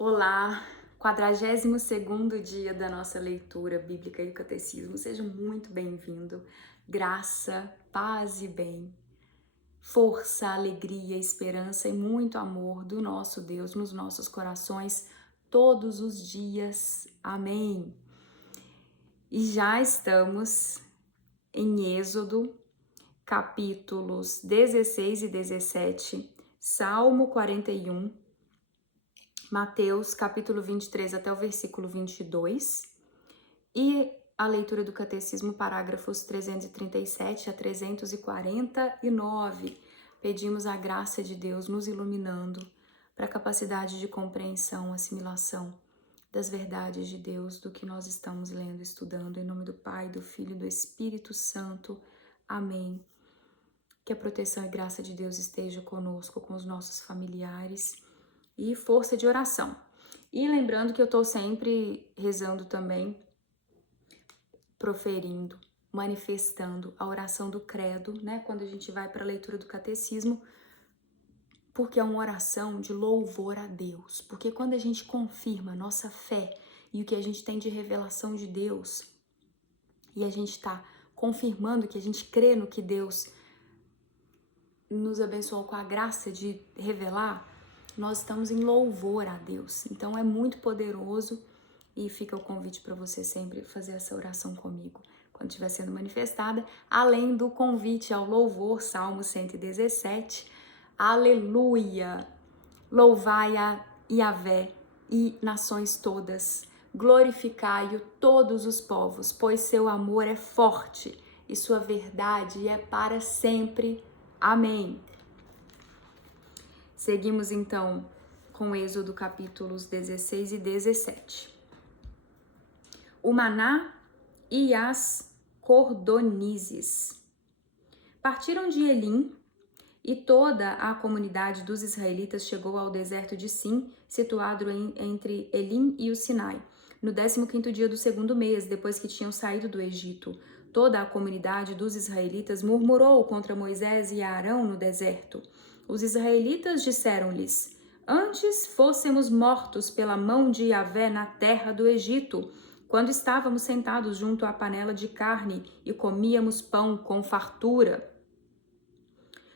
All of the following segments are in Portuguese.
Olá, 42º dia da nossa leitura bíblica e do catecismo. Seja muito bem-vindo. Graça, paz e bem, força, alegria, esperança e muito amor do nosso Deus nos nossos corações todos os dias. Amém. E já estamos em Êxodo, capítulos 16 e 17, Salmo 41, Mateus, capítulo 23 até o versículo 22, e a leitura do Catecismo, parágrafos 337 a 349. Pedimos a graça de Deus nos iluminando para a capacidade de compreensão, assimilação das verdades de Deus, do que nós estamos lendo e estudando. Em nome do Pai, do Filho e do Espírito Santo. Amém. Que a proteção e graça de Deus esteja conosco, com os nossos familiares, e força de oração. E lembrando que eu estou sempre rezando também, proferindo, manifestando a oração do credo, né? Quando a gente vai para a leitura do catecismo, porque é uma oração de louvor a Deus. Porque quando a gente confirma a nossa fé e o que a gente tem de revelação de Deus, e a gente está confirmando que a gente crê no que Deus nos abençoou com a graça de revelar, nós estamos em louvor a Deus. Então é muito poderoso e fica o convite para você sempre fazer essa oração comigo quando estiver sendo manifestada, além do convite ao louvor, Salmo 117, aleluia, louvai a Yahvé e nações todas, glorificai-o todos os povos, pois seu amor é forte e sua verdade é para sempre. Amém. Seguimos então com Êxodo capítulos 16 e 17. O maná e as cordonizes. Partiram de Elim e toda a comunidade dos israelitas chegou ao deserto de Sim, situado entre Elim e o Sinai, no 15º dia do segundo mês, depois que tinham saído do Egito. Toda a comunidade dos israelitas murmurou contra Moisés e Arão no deserto. Os israelitas disseram-lhes: Antes fôssemos mortos pela mão de Yahvé na terra do Egito, quando estávamos sentados junto à panela de carne e comíamos pão com fartura.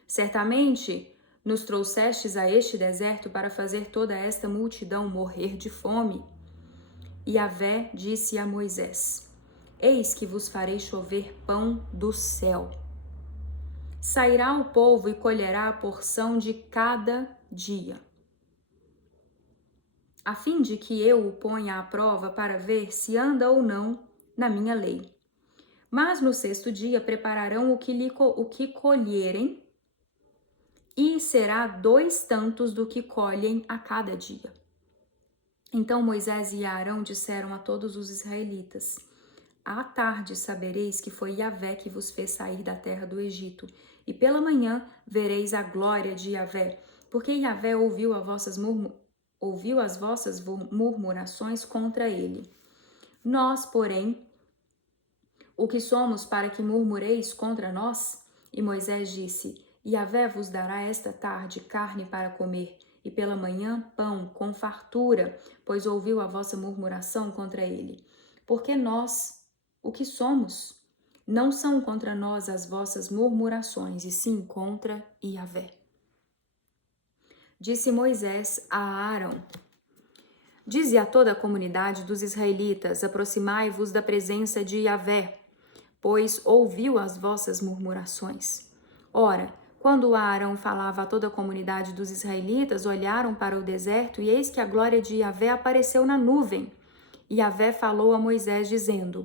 Certamente nos trouxestes a este deserto para fazer toda esta multidão morrer de fome. E Yahvé disse a Moisés: Eis que vos farei chover pão do céu. Sairá o povo e colherá a porção de cada dia, a fim de que eu o ponha à prova para ver se anda ou não na minha lei. Mas no sexto dia prepararão o que colherem, e será 2 tantos do que colhem a cada dia. Então Moisés e Arão disseram a todos os israelitas: À tarde sabereis que foi Yahvé que vos fez sair da terra do Egito, e pela manhã vereis a glória de Yahvé, porque Yahvé ouviu as vossas murmurações contra ele. Nós, porém, o que somos para que murmureis contra nós? E Moisés disse: Yahvé vos dará esta tarde carne para comer, e pela manhã pão com fartura, pois ouviu a vossa murmuração contra ele. Porque nós, o que somos, não são contra nós as vossas murmurações, e sim contra Yahvé. Disse Moisés a Arão: Dize a toda a comunidade dos israelitas: aproximai-vos da presença de Yahvé, pois ouviu as vossas murmurações. Ora, quando Arão falava a toda a comunidade dos israelitas, olharam para o deserto, e eis que a glória de Yahvé apareceu na nuvem. E Yahvé falou a Moisés, dizendo: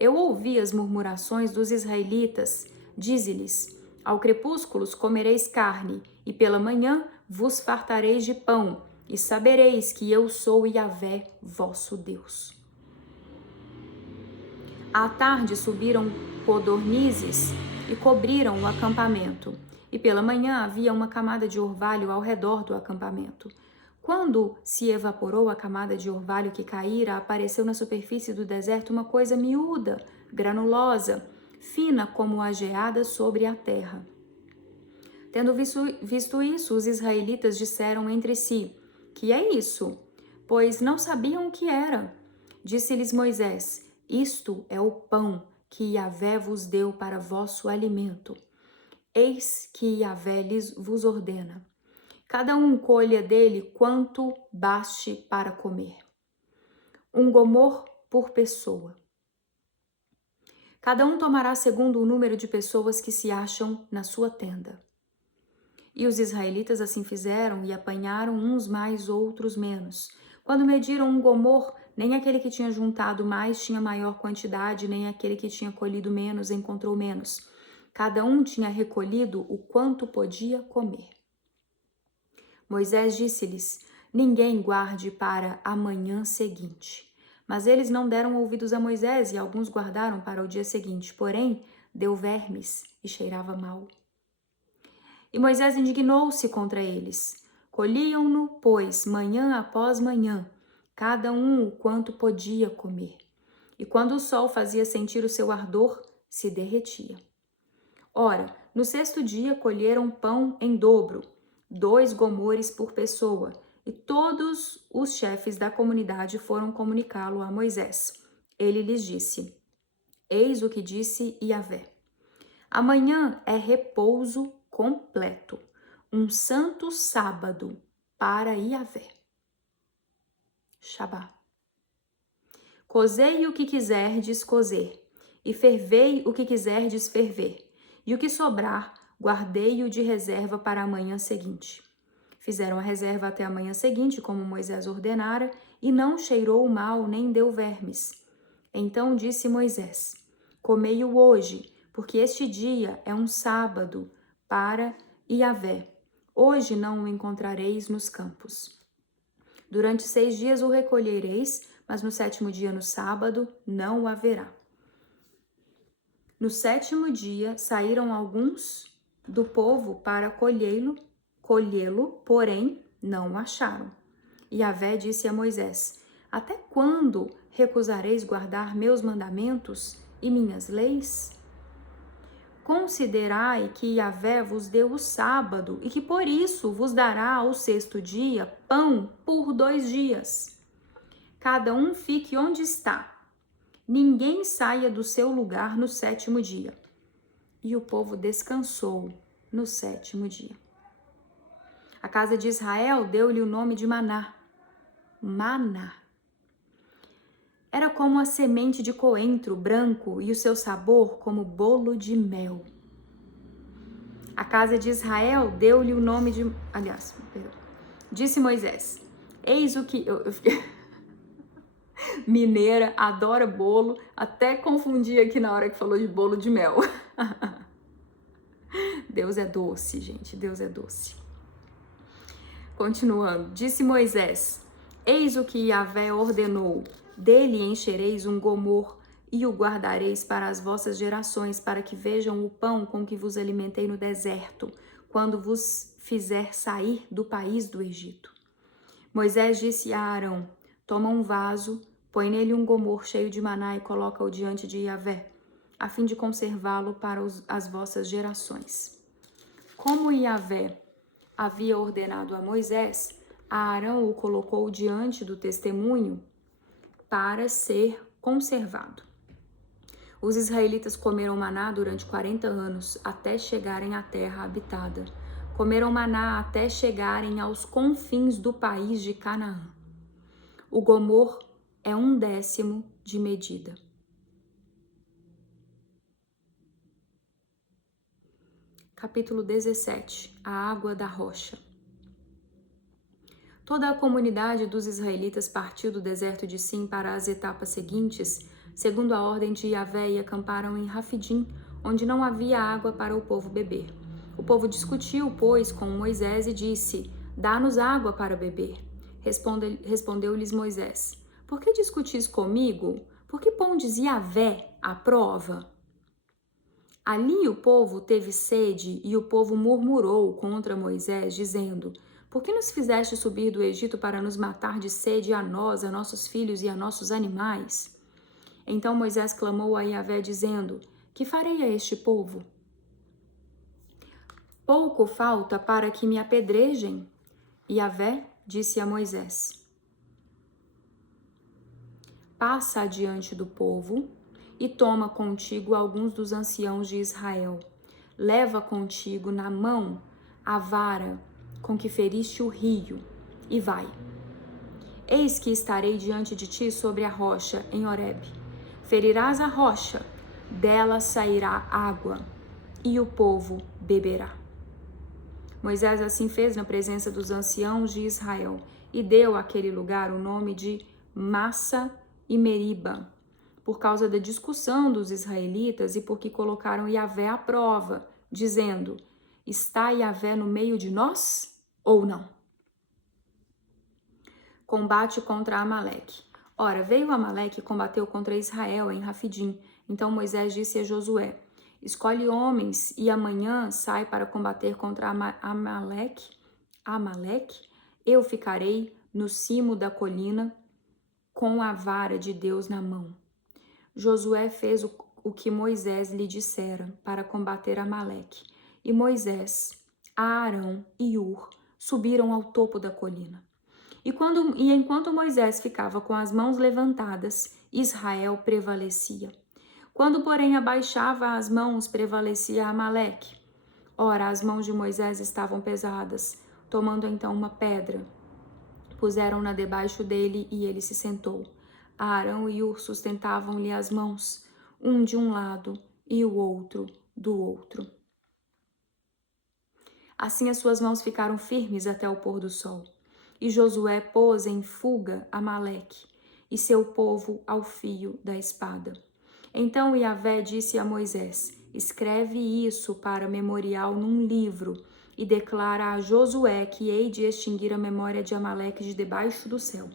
Eu ouvi as murmurações dos israelitas. Dize-lhes: Ao crepúsculo comereis carne, e pela manhã vos fartareis de pão, e sabereis que eu sou Yahvé, vosso Deus. À tarde subiram codornizes e cobriram o acampamento, e pela manhã havia uma camada de orvalho ao redor do acampamento. Quando se evaporou a camada de orvalho que caíra, apareceu na superfície do deserto uma coisa miúda, granulosa, fina como a geada sobre a terra. Tendo visto isso, os israelitas disseram entre si: Que é isso? pois não sabiam o que era. Disse-lhes Moisés: Isto é o pão que Yahvé vos deu para vosso alimento. Eis que Yahvé vos ordena: cada um colha dele quanto baste para comer. Um gomor por pessoa. Cada um tomará segundo o número de pessoas que se acham na sua tenda. E os israelitas assim fizeram e apanharam uns mais, outros menos. Quando mediram um gomor, nem aquele que tinha juntado mais tinha maior quantidade, nem aquele que tinha colhido menos encontrou menos. Cada um tinha recolhido o quanto podia comer. Moisés disse-lhes: Ninguém guarde para a manhã seguinte. Mas eles não deram ouvidos a Moisés e alguns guardaram para o dia seguinte. Porém, deu vermes e cheirava mal. E Moisés indignou-se contra eles. Colhiam-no, pois, manhã após manhã, cada um o quanto podia comer. E quando o sol fazia sentir o seu ardor, se derretia. Ora, no sexto dia colheram pão em dobro, 2 gomores por pessoa, e todos os chefes da comunidade foram comunicá-lo a Moisés. Ele lhes disse: Eis o que disse Yahvé. Amanhã é repouso completo, um santo sábado para Yahvé. Shabá. Cozei o que quiserdes cozer, e fervei o que quiserdes ferver, e o que sobrar, guardei-o de reserva para a manhã seguinte. Fizeram a reserva até a manhã seguinte, como Moisés ordenara, e não cheirou mal, nem deu vermes. Então disse Moisés: Comei-o hoje, porque este dia é um sábado para Yahvé. Hoje não o encontrareis nos campos. Durante 6 dias o recolhereis, mas no 7º dia, no sábado, não o haverá. No 7º dia saíram alguns do povo para colhê-lo, porém não o acharam. Yahvé disse a Moisés: Até quando recusareis guardar meus mandamentos e minhas leis? Considerai que Yahvé vos deu o sábado e que por isso vos dará ao 6º dia pão por 2 dias. Cada um fique onde está. Ninguém saia do seu lugar no 7º dia. E o povo descansou no 7º dia. A casa de Israel deu-lhe o nome de Maná. Maná. Era como a semente de coentro branco e o seu sabor como bolo de mel. A casa de Israel deu-lhe o nome de... Disse Moisés: Eis o que... Eu fiquei... Mineira, adora bolo, até confundi aqui na hora que falou de bolo de mel. Deus é doce, gente, Deus é doce. Continuando, disse Moisés: Eis o que Yahvé ordenou, dele enchereis um gomor e o guardareis para as vossas gerações, para que vejam o pão com que vos alimentei no deserto, quando vos fizer sair do país do Egito. Moisés disse a Arão: Toma um vaso, põe nele um gomor cheio de maná e coloca-o diante de Yahvé, a fim de conservá-lo para as vossas gerações. Como Yahvé havia ordenado a Moisés, Arão o colocou diante do testemunho para ser conservado. Os israelitas comeram maná durante 40 anos, até chegarem à terra habitada. Comeram maná até chegarem aos confins do país de Canaã. O gomor é 1/10 de medida. Capítulo 17. A água da rocha. Toda a comunidade dos israelitas partiu do deserto de Sim para as etapas seguintes, segundo a ordem de Yahvé, e acamparam em Rafidim, onde não havia água para o povo beber. O povo discutiu, pois, com Moisés e disse: Dá-nos água para beber. Respondeu-lhes Moisés: Por que discutis comigo? Por que pondes Yahvé à prova? Ali o povo teve sede e o povo murmurou contra Moisés, dizendo: Por que nos fizeste subir do Egito para nos matar de sede a nós, a nossos filhos e a nossos animais? Então Moisés clamou a Yahvé, dizendo: Que farei a este povo? Pouco falta para que me apedrejem. Yahvé disse a Moisés: passa adiante do povo e toma contigo alguns dos anciãos de Israel. Leva contigo na mão a vara com que feriste o rio e vai. Eis que estarei diante de ti sobre a rocha em Horebe. Ferirás a rocha, dela sairá água, e o povo beberá. Moisés assim fez na presença dos anciãos de Israel, e deu àquele lugar o nome de Massa e Meriba, por causa da discussão dos israelitas e porque colocaram Yahvé à prova, dizendo: está Yahvé no meio de nós ou não? Combate contra Amaleque. Ora, veio Amaleque e combateu contra Israel em Rafidim. Então Moisés disse a Josué: escolhe homens e amanhã sai para combater contra Amaleque. Eu ficarei no cimo da colina com a vara de Deus na mão. Josué fez o que Moisés lhe dissera para combater Amaleque. E Moisés, Arão e Ur subiram ao topo da colina. E enquanto Moisés ficava com as mãos levantadas, Israel prevalecia. Quando, porém, abaixava as mãos, prevalecia Amaleque. Ora, as mãos de Moisés estavam pesadas. Tomando então uma pedra, puseram-na debaixo dele e ele se sentou. Arão e Ur sustentavam-lhe as mãos, um de um lado e o outro do outro. Assim as suas mãos ficaram firmes até o pôr do sol. E Josué pôs em fuga Amaleque e seu povo ao fio da espada. Então Yahvé disse a Moisés: escreve isso para memorial num livro e declara a Josué que hei de extinguir a memória de Amaleque de debaixo do céu.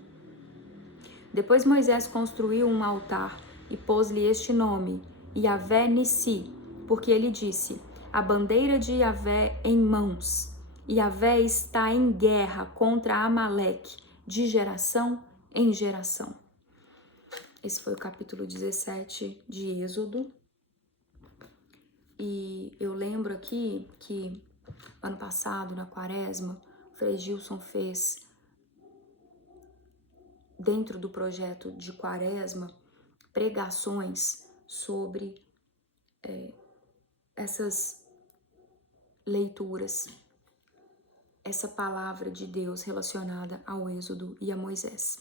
Depois Moisés construiu um altar e pôs-lhe este nome, Yahvé Nissi, porque ele disse: a bandeira de Yahvé em mãos. Yahvé está em guerra contra Amaleque, de geração em geração. Esse foi o capítulo 17 de Êxodo. E eu lembro aqui que ano passado, na Quaresma, o Frei Gilson fez, dentro do projeto de Quaresma, pregações sobre essas leituras, essa palavra de Deus relacionada ao Êxodo e a Moisés.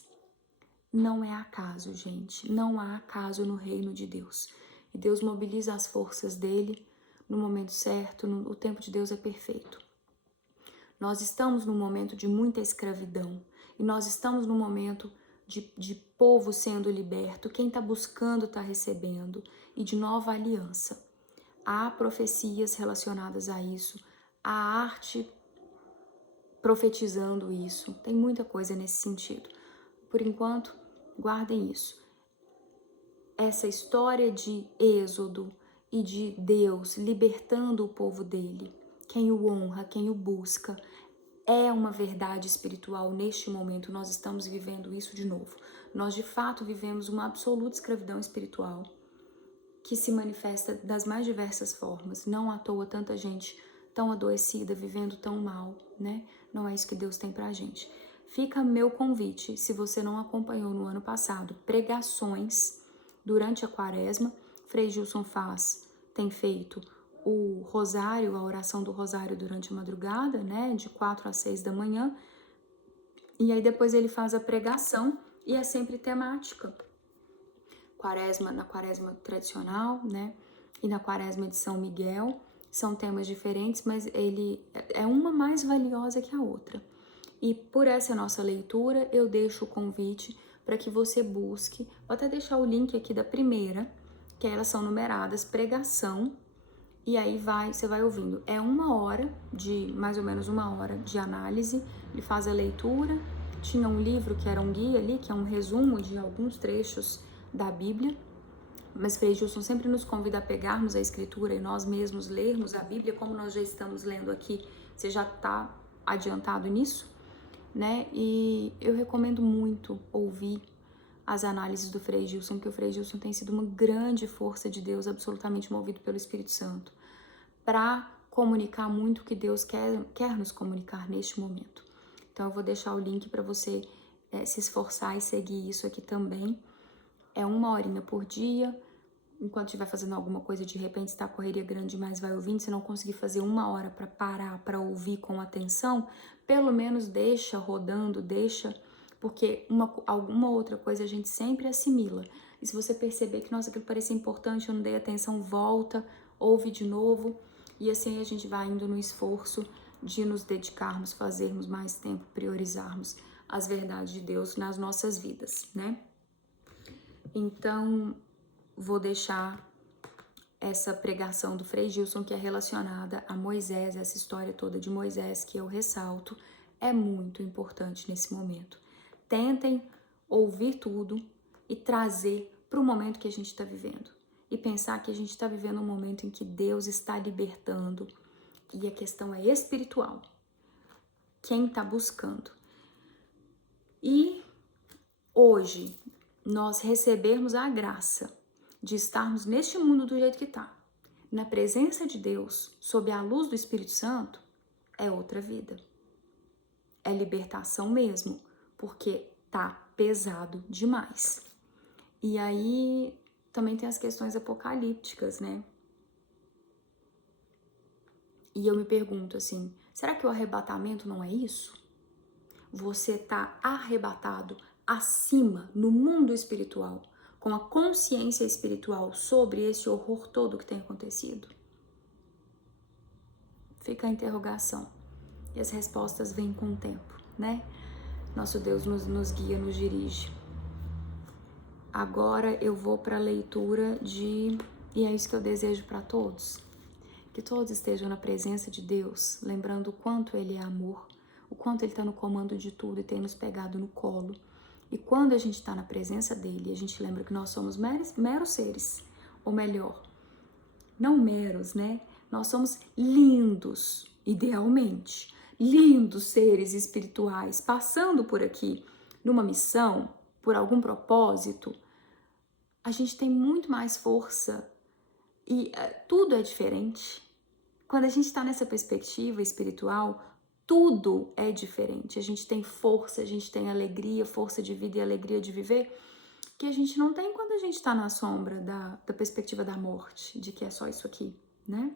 Não é acaso, gente, não há acaso no reino de Deus. E Deus mobiliza as forças dele no momento certo, o tempo de Deus é perfeito. Nós estamos num momento de muita escravidão e nós estamos num momento de povo sendo liberto. Quem está buscando está recebendo, e de nova aliança. Há profecias relacionadas a isso, há arte profetizando isso, tem muita coisa nesse sentido. Por enquanto, guardem isso. Essa história de Êxodo e de Deus libertando o povo dele, quem o honra, quem o busca, é uma verdade espiritual. Neste momento nós estamos vivendo isso de novo. Nós de fato vivemos uma absoluta escravidão espiritual que se manifesta das mais diversas formas. Não à toa tanta gente tão adoecida, vivendo tão mal, né? Não é isso que Deus tem pra gente. Fica meu convite, se você não acompanhou no ano passado, pregações durante a Quaresma. Frei Gilson tem feito o rosário, a oração do rosário durante a madrugada, né, de 4 às 6 da manhã, e aí depois ele faz a pregação e é sempre temática. Na Quaresma tradicional, né, e na Quaresma de São Miguel, são temas diferentes, mas ele é uma mais valiosa que a outra. E por essa nossa leitura, eu deixo o convite para que você busque, vou até deixar o link aqui da primeira, que elas são numeradas, pregação, e aí você vai ouvindo. É mais ou menos uma hora de análise, ele faz a leitura, tinha um livro que era um guia ali, que é um resumo de alguns trechos da Bíblia, mas Frei Gilson sempre nos convida a pegarmos a escritura e nós mesmos lermos a Bíblia, como nós já estamos lendo aqui, você já está adiantado nisso, né? E eu recomendo muito ouvir as análises do Frei Gilson, porque o Frei Gilson tem sido uma grande força de Deus, absolutamente movido pelo Espírito Santo, para comunicar muito o que Deus quer nos comunicar neste momento. Então eu vou deixar o link para você se esforçar e seguir isso aqui também. É 1 horinha por dia. Enquanto estiver fazendo alguma coisa, de repente está a correria grande demais, vai ouvindo. Se não conseguir fazer 1 hora para parar, para ouvir com atenção, pelo menos deixa rodando, deixa, porque alguma outra coisa a gente sempre assimila. E se você perceber que, nossa, aquilo parecia importante, eu não dei atenção, volta, ouve de novo. E assim a gente vai indo no esforço de nos dedicarmos, fazermos mais tempo, priorizarmos as verdades de Deus nas nossas vidas, né? Então, vou deixar essa pregação do Frei Gilson, que é relacionada a Moisés, essa história toda de Moisés que eu ressalto, é muito importante nesse momento. Tentem ouvir tudo e trazer para o momento que a gente está vivendo. E pensar que a gente está vivendo um momento em que Deus está libertando e a questão é espiritual. Quem está buscando. E hoje nós recebermos a graça de estarmos neste mundo do jeito que está, na presença de Deus, sob a luz do Espírito Santo, é outra vida. É libertação mesmo, porque tá pesado demais. E aí também tem as questões apocalípticas, né? E eu me pergunto assim, será que o arrebatamento não é isso? Você tá arrebatado acima, no mundo espiritual, com a consciência espiritual sobre esse horror todo que tem acontecido? Fica a interrogação. E as respostas vêm com o tempo, né? Nosso Deus nos guia, nos dirige. Agora eu vou para a leitura de... E é isso que eu desejo para todos. Que todos estejam na presença de Deus, lembrando o quanto Ele é amor, o quanto Ele está no comando de tudo e tem nos pegado no colo. E quando a gente está na presença dele, a gente lembra que nós somos meros seres, ou melhor, não meros, né? Nós somos lindos, idealmente, lindos seres espirituais, passando por aqui numa missão, por algum propósito. A gente tem muito mais força e tudo é diferente. Quando a gente está nessa perspectiva espiritual, tudo é diferente. A gente tem força, a gente tem alegria, força de vida e alegria de viver, que a gente não tem quando a gente está na sombra da perspectiva da morte, de que é só isso aqui, né?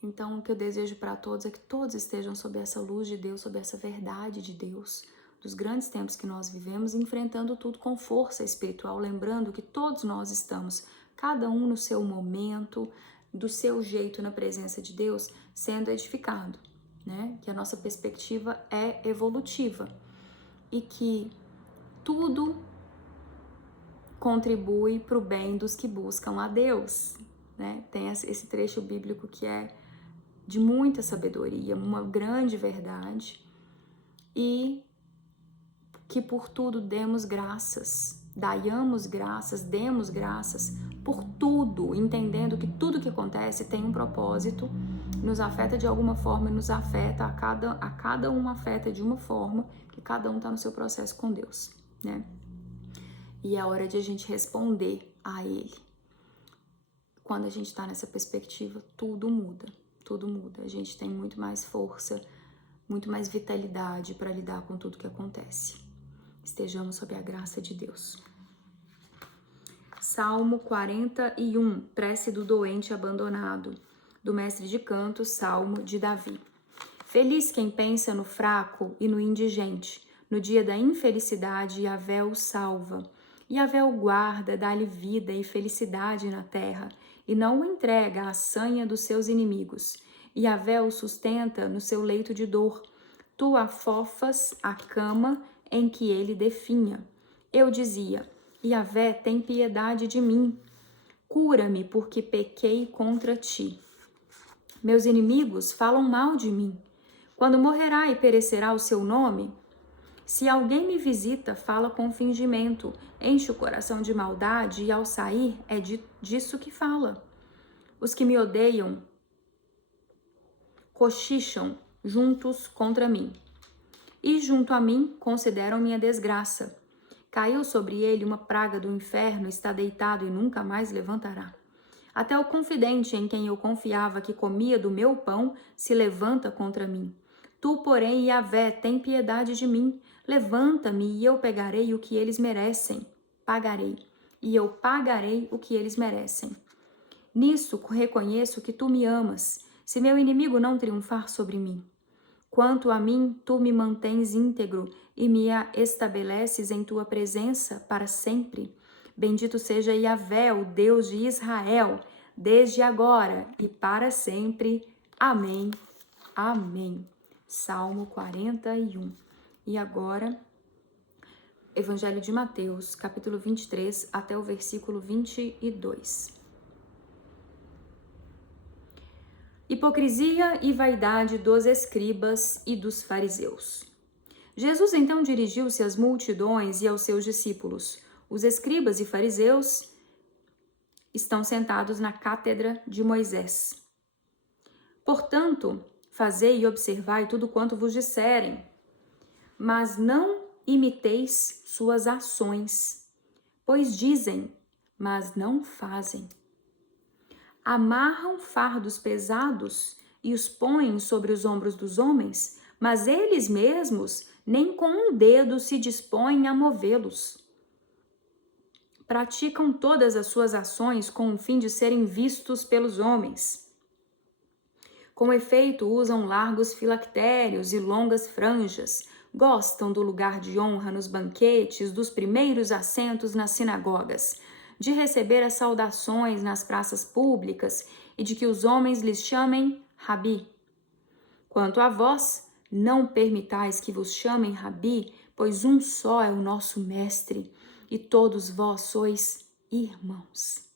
Então, o que eu desejo para todos é que todos estejam sob essa luz de Deus, sob essa verdade de Deus, dos grandes tempos que nós vivemos, enfrentando tudo com força espiritual, lembrando que todos nós estamos, cada um no seu momento, do seu jeito na presença de Deus, sendo edificado, né? Que a nossa perspectiva é evolutiva e que tudo contribui para o bem dos que buscam a Deus, né? Tem esse trecho bíblico que é de muita sabedoria, uma grande verdade, e que por tudo demos graças, daiamos graças, demos graças por tudo, entendendo que tudo que acontece tem um propósito, nos afeta de alguma forma, nos afeta, a cada um afeta de uma forma, que cada um está no seu processo com Deus, né? E é hora de a gente responder a Ele. Quando a gente está nessa perspectiva, tudo muda, tudo muda. A gente tem muito mais força, muito mais vitalidade para lidar com tudo que acontece. Estejamos sob a graça de Deus. Salmo 41, prece do doente abandonado, do mestre de canto, Salmo de Davi. Feliz quem pensa no fraco e no indigente, no dia da infelicidade, Yahvé o salva. Yahvé o guarda, dá-lhe vida e felicidade na terra, e não o entrega à sanha dos seus inimigos. Yahvé o sustenta no seu leito de dor. Tu afofas a cama em que ele definha. Eu dizia, Yahvé, tem piedade de mim. Cura-me, porque pequei contra ti. Meus inimigos falam mal de mim. Quando morrerá e perecerá o seu nome? Se alguém me visita, fala com fingimento, enche o coração de maldade e ao sair é disso que fala. Os que me odeiam cochicham juntos contra mim. E junto a mim consideram minha desgraça. Caiu sobre ele uma praga do inferno, está deitado e nunca mais levantará. Até o confidente em quem eu confiava que comia do meu pão se levanta contra mim. Tu, porém, Yahvé, tem piedade de mim. Levanta-me e eu pegarei o que eles merecem. pagarei, e eu pagarei o que eles merecem. Nisso reconheço que tu me amas, se meu inimigo não triunfar sobre mim. Quanto a mim, tu me mantens íntegro e me estabeleces em tua presença para sempre. Bendito seja Yahvé, o Deus de Israel, desde agora e para sempre. Amém. Amém. Salmo 41. E agora, Evangelho de Mateus, capítulo 23, até o versículo 22. Hipocrisia e vaidade dos escribas e dos fariseus. Jesus então dirigiu-se às multidões e aos seus discípulos. Os escribas e fariseus estão sentados na cátedra de Moisés. Portanto, fazei e observai tudo quanto vos disserem, mas não imiteis suas ações, pois dizem, mas não fazem. Amarram fardos pesados e os põem sobre os ombros dos homens, mas eles mesmos nem com um dedo se dispõem a movê-los. Praticam todas as suas ações com o fim de serem vistos pelos homens. Com efeito, usam largos filactérios e longas franjas, gostam do lugar de honra nos banquetes, dos primeiros assentos nas sinagogas, de receber as saudações nas praças públicas e de que os homens lhes chamem Rabi. Quanto a vós, não permitais que vos chamem Rabi, pois um só é o nosso mestre, e todos vós sois irmãos.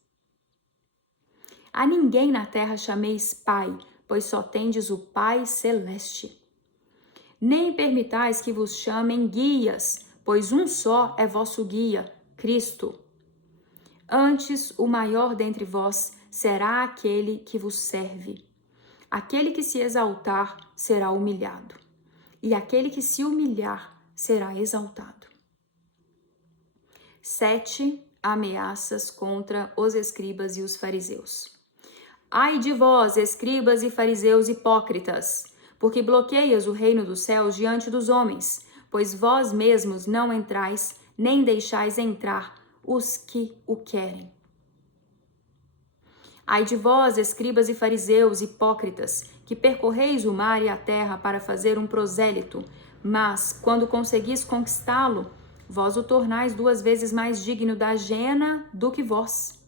A ninguém na terra chameis Pai, pois só tendes o Pai celeste. Nem permitais que vos chamem guias, pois um só é vosso guia, Cristo. Antes, o maior dentre vós será aquele que vos serve. Aquele que se exaltar será humilhado, e aquele que se humilhar será exaltado. 7 ameaças contra os escribas e os fariseus. Ai de vós, escribas e fariseus hipócritas, porque bloqueias o reino dos céus diante dos homens, pois vós mesmos não entrais, nem deixais entrar os que o querem. Ai de vós, escribas e fariseus hipócritas, que percorreis o mar e a terra para fazer um prosélito, mas, quando conseguis conquistá-lo, vós o tornais 2 vezes mais digno da jena do que vós.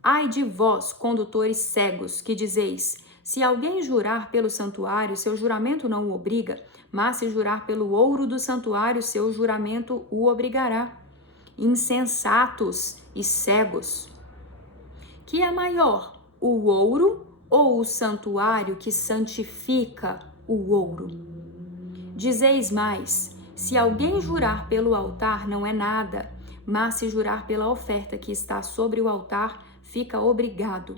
Ai de vós, condutores cegos, que dizeis, se alguém jurar pelo santuário, seu juramento não o obriga, mas se jurar pelo ouro do santuário, seu juramento o obrigará. Insensatos e cegos. Que é maior, o ouro ou o santuário que santifica o ouro? Dizeis mais, se alguém jurar pelo altar não é nada, mas se jurar pela oferta que está sobre o altar, fica obrigado.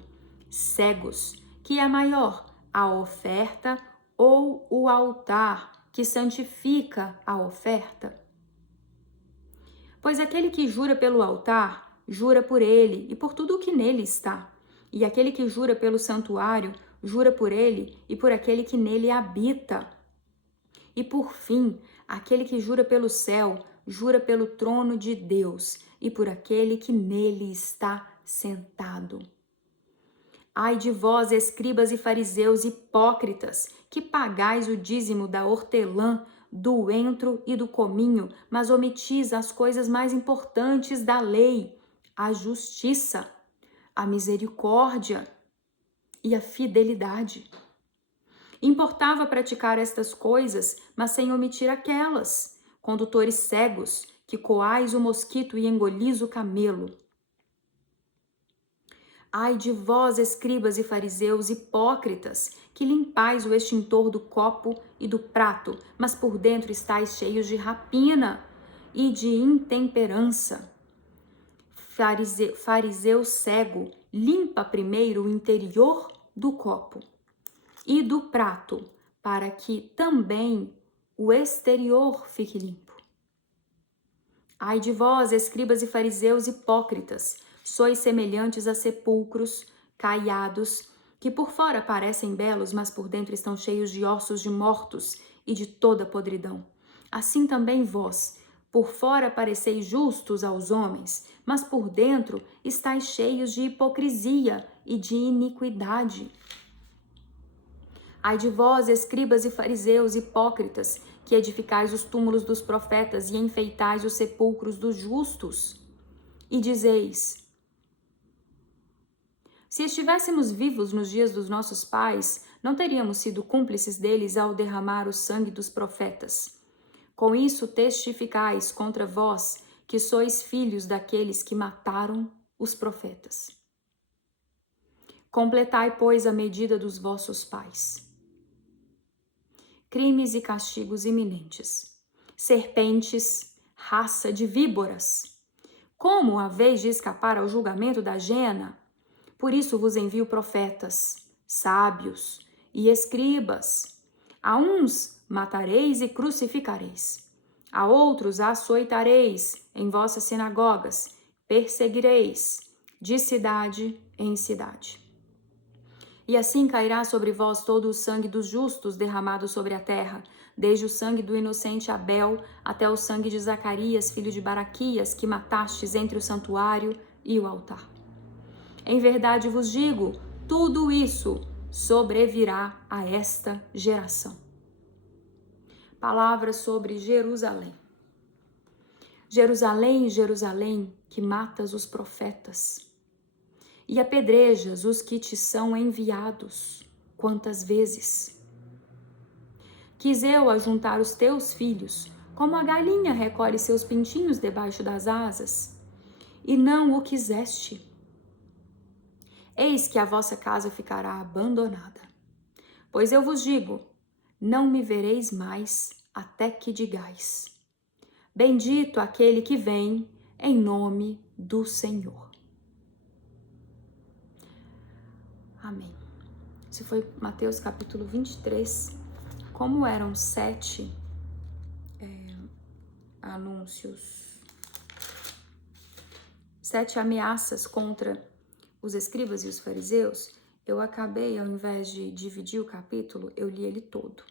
Cegos, que é maior, a oferta ou o altar que santifica a oferta? Pois aquele que jura pelo altar, jura por ele e por tudo o que nele está. E aquele que jura pelo santuário, jura por ele e por aquele que nele habita. E por fim, aquele que jura pelo céu, jura pelo trono de Deus e por aquele que nele está sentado. Ai de vós, escribas e fariseus hipócritas, que pagais o dízimo da hortelã, do entro e do cominho, mas omitis as coisas mais importantes da lei, a justiça, a misericórdia e a fidelidade. Importava praticar estas coisas, mas sem omitir aquelas. Condutores cegos, que coais o mosquito e engolis o camelo. Ai de vós, escribas e fariseus hipócritas, que limpais o extintor do copo e do prato, mas por dentro estáis cheios de rapina e de intemperança. Fariseu cego, limpa primeiro o interior do copo e do prato, para que também o exterior fique limpo. Ai de vós, escribas e fariseus hipócritas, sois semelhantes a sepulcros caiados, que por fora parecem belos, mas por dentro estão cheios de ossos de mortos e de toda podridão. Assim também vós, Por fora pareceis justos aos homens, mas por dentro estáis cheios de hipocrisia e de iniquidade. Ai de vós, escribas e fariseus hipócritas, que edificais os túmulos dos profetas e enfeitais os sepulcros dos justos. E dizeis: se estivéssemos vivos nos dias dos nossos pais, não teríamos sido cúmplices deles ao derramar o sangue dos profetas. Com isso testificais contra vós que sois filhos daqueles que mataram os profetas. Completai, pois, a medida dos vossos pais. Crimes e castigos iminentes. Serpentes, raça de víboras. Como haveis de escapar ao julgamento da jena? Por isso vos envio profetas, sábios e escribas. A uns matareis e crucificareis. A outros açoitareis em vossas sinagogas, perseguireis de cidade em cidade. E assim cairá sobre vós todo o sangue dos justos derramado sobre a terra, desde o sangue do inocente Abel até o sangue de Zacarias, filho de Baraquias, que matastes entre o santuário e o altar. Em verdade vos digo, tudo isso sobrevirá a esta geração. Palavras sobre Jerusalém. Jerusalém, Jerusalém, que matas os profetas e apedrejas os que te são enviados. Quantas vezes quis eu ajuntar os teus filhos, como a galinha recolhe seus pintinhos debaixo das asas, e não o quiseste. Eis que a vossa casa ficará abandonada. Pois eu vos digo, não me vereis mais até que digais: bendito aquele que vem em nome do Senhor. Amém. Esse foi Mateus capítulo 23. Como eram 7 anúncios, 7 ameaças contra os escribas e os fariseus, eu acabei, ao invés de dividir o capítulo, eu li ele todo.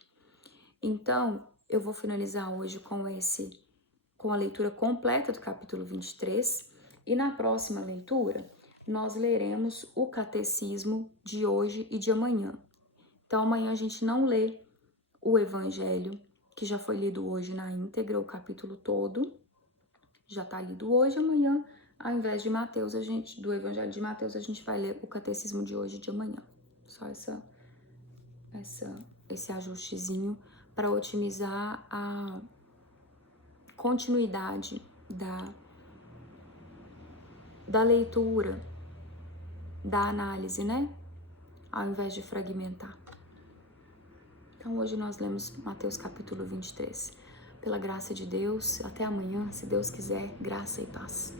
Então, eu vou finalizar hoje com a leitura completa do capítulo 23, e na próxima leitura nós leremos o catecismo de hoje e de amanhã. Então, amanhã a gente não lê o evangelho, que já foi lido hoje na íntegra, o capítulo todo, já está lido hoje. Amanhã, ao invés de Mateus, do evangelho de Mateus, a gente vai ler o catecismo de hoje e de amanhã. Só esse ajustezinho para otimizar a continuidade da leitura, da análise, né? Ao invés de fragmentar. Então, hoje nós lemos Mateus capítulo 23. Pela graça de Deus, até amanhã, se Deus quiser, graça e paz.